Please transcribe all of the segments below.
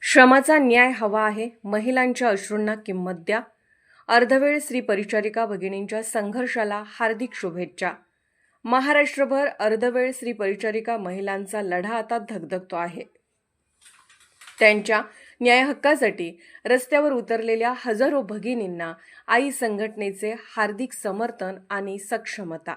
श्रमाचा न्याय हवा आहे महिलांच्या अश्रूंना किंमत द्या. अर्धवेळ स्त्री परिचारिका भगिनींच्या संघर्षाला हार्दिक शुभेच्छा. महाराष्ट्रभर अर्धवेळ स्त्री परिचारिका महिलांचा लढा आता धगधगतो आहे. त्यांच्या न्यायहक्कासाठी रस्त्यावर उतरलेल्या हजारो भगिनींना आई संघटनेचे हार्दिक समर्थन आणि सक्षमता.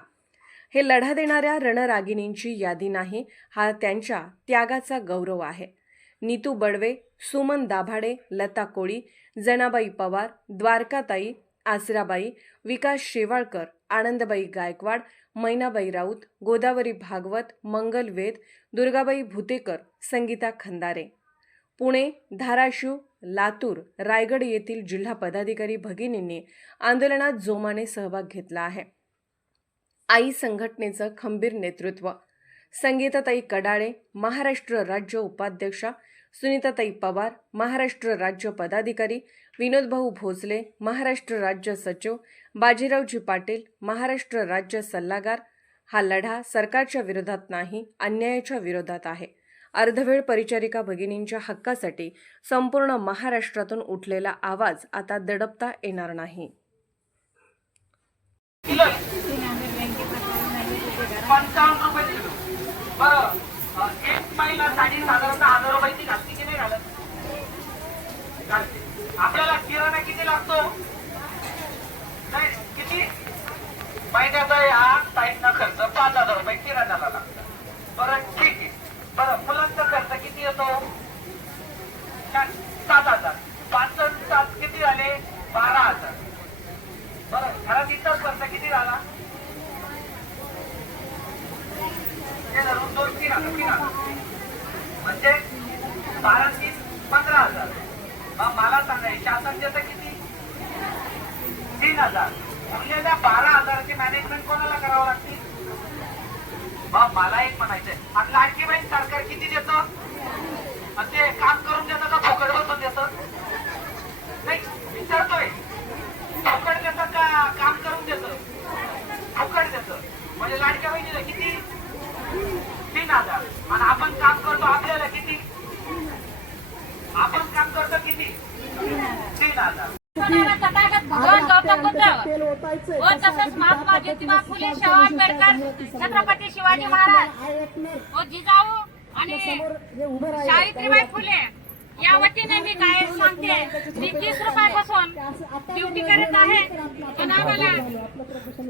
हे लढा देणाऱ्या रणरागिणींची यादी नाही हा त्यांच्या त्यागाचा गौरव आहे. नीतू बडवे सुमन दाभाडे लता कोळी जनाबाई पवार द्वारकाताई आसराबाई विकास शेवाळकर आनंदबाई गायकवाड मैनाबाई राऊत गोदावरी भागवत मंगल वेद दुर्गाबाई भुतेकर संगीता खंदारे. पुणे धाराशिव लातूर रायगड येथील जिल्हा पदाधिकारी भगिनींनी आंदोलनात जोमाने सहभाग घेतला आहे. आई संघटनेचं खंबीर नेतृत्व. संगीताताई कडाळे महाराष्ट्र राज्य उपाध्यक्षा सुनीताताई पवार महाराष्ट्र राज्य पदाधिकारी विनोदभाऊ भोसले महाराष्ट्र राज्य सचिव बाजीरावजी पाटील महाराष्ट्र राज्य सल्लागार. हा लढा सरकारच्या विरोधात नाही अन्यायाच्या विरोधात आहे. अर्धवेळ परिचारिका भगिनींच्या हक्कासाठी संपूर्ण महाराष्ट्रातून उठलेला आवाज आता दडपता येणार नाही. पंचावन्न रुपये किलो. बरं एक महिला साडी साधारणतः हजार रुपयाची घालते की नाही घालत घालते आपल्याला किराणा किती लागतो नाही किती महिन्याचा हा साईडनं खर्च पाच हजार रुपये किराण्याला लागतो बरं ठीक आहे बरं मुलांचा खर्च किती येतो काय? सात हजार पाच आणि सात किती झाले बारा हजार बरं घरात इतर खर्च किती झाला ते धरून दोन तीन हजार तीन हजार म्हणजे बारा तीस पंधरा हजार. मग मला सांगाय शासन देतं किती? तीन हजार. म्हणजे उरलेल्या बारा हजाराची मॅनेजमेंट कोणाला करावं लागते मग मला एक म्हणायचंय आणि लाडकी बहीण सरकार किती देत? आणि ते म्हणजे काम करून देतं का फुकट बसून देतं? नाही विचारतोय. फुकट देतं का काम करून देतं? फुकट देतं. म्हणजे लाडक्या बहिणीला किती? तीन हजार आणि आपण काम करतो आपल्याला किती? आपण काम करतो किती? तीन हजार होणारा तथागत भगवान गौतम बुद्ध व तसंच महात्मा ज्योतिबा फुले शाहू आंबेडकर छत्रपती शिवाजी महाराज. व जिजाऊ आणि सावित्रीबाई फुले. या वतीने मी काय सांगते मी तीस रुपयापासून ड्युटी करत आहे. पण आम्हाला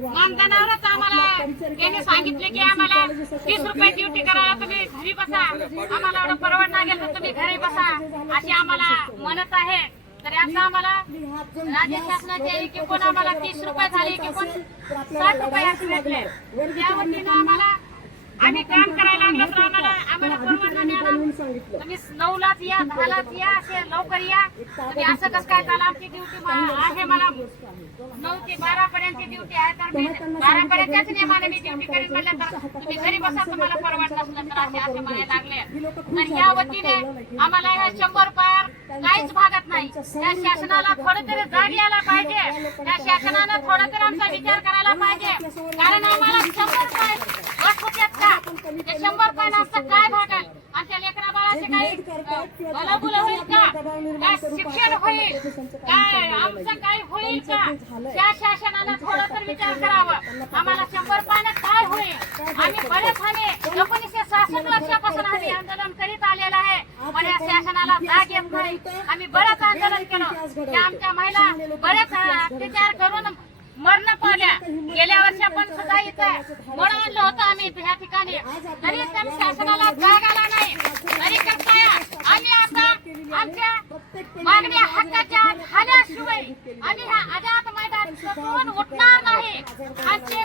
मानधनावरच आम्हाला त्यांनी सांगितले की आम्हाला तीस रुपये ड्युटी करायला तुम्ही घरी बसा. आम्हाला एवढं परवडणार गेलं तर तुम्ही घरी बसा अशी आम्हाला म्हणत आहे. तर याचा आम्हाला राज्य शासनाचे एकूण आम्हाला तीस रुपये झाले एकूण साठ रुपये असे भेटले. त्या वतीनं आम्हाला आम्ही काम करायला लागलो तर आम्हाला आम्हाला नाही आला. तुम्ही नऊलाच या दहालाच या असे लवकर या. तुम्ही असं कसं काय चाला आमची ड्युटी आहे मला नऊ ते बारा पर्यंत ड्युटी आहे तर मी बारा पर्यंतच नियमाने मी ड्युटी करीन म्हटलं तर तुम्ही घरी बसा तुम्हाला परवडत नसलं तर असे असे म्हणायला लागले. तर या वतीने आम्हाला हे शंभर रुपयावर काहीच भागत नाही. त्या शासनाला थोडं तरी जाग यायला पाहिजे. त्या शासनानं थोडं तरी आमचा विचार करायला पाहिजे. कारण आम्हाला शंभर रुपये बस होत्यात का? ते शंभर रुपयानं आमचं काय भागल आमच्या लेकरा बाळाचे काही भलबुल होईल का? काय शिक्षण होईल? काय आमचं काही होईल का? त्या शासनानं थोडं तर विचार करावा. आम्हाला शंभर रुपयानं काय होईल? आम्ही बरेच एकोणीसशे सहासष्ट वर्षापासून आम्ही आंदोलन करीत आलेलं आहे. पण या शासनाला जाग येत नाही. आम्ही बरंच आंदोलन केलं. की आमच्या महिला बरेच अत्याचार करून मरण पावल्या. गेल्या वर्षी पण सुद्धा इथं म्हणून आणलं होतं आम्ही ह्या ठिकाणी. तरी त्या शासनाला जाग आला नाही. तरी करताय. आम्ही आता आमच्या मागण्या हक्काच्या झाल्याशिवाय आम्ही ह्या अजात मैदान उठणार नाही. आमचे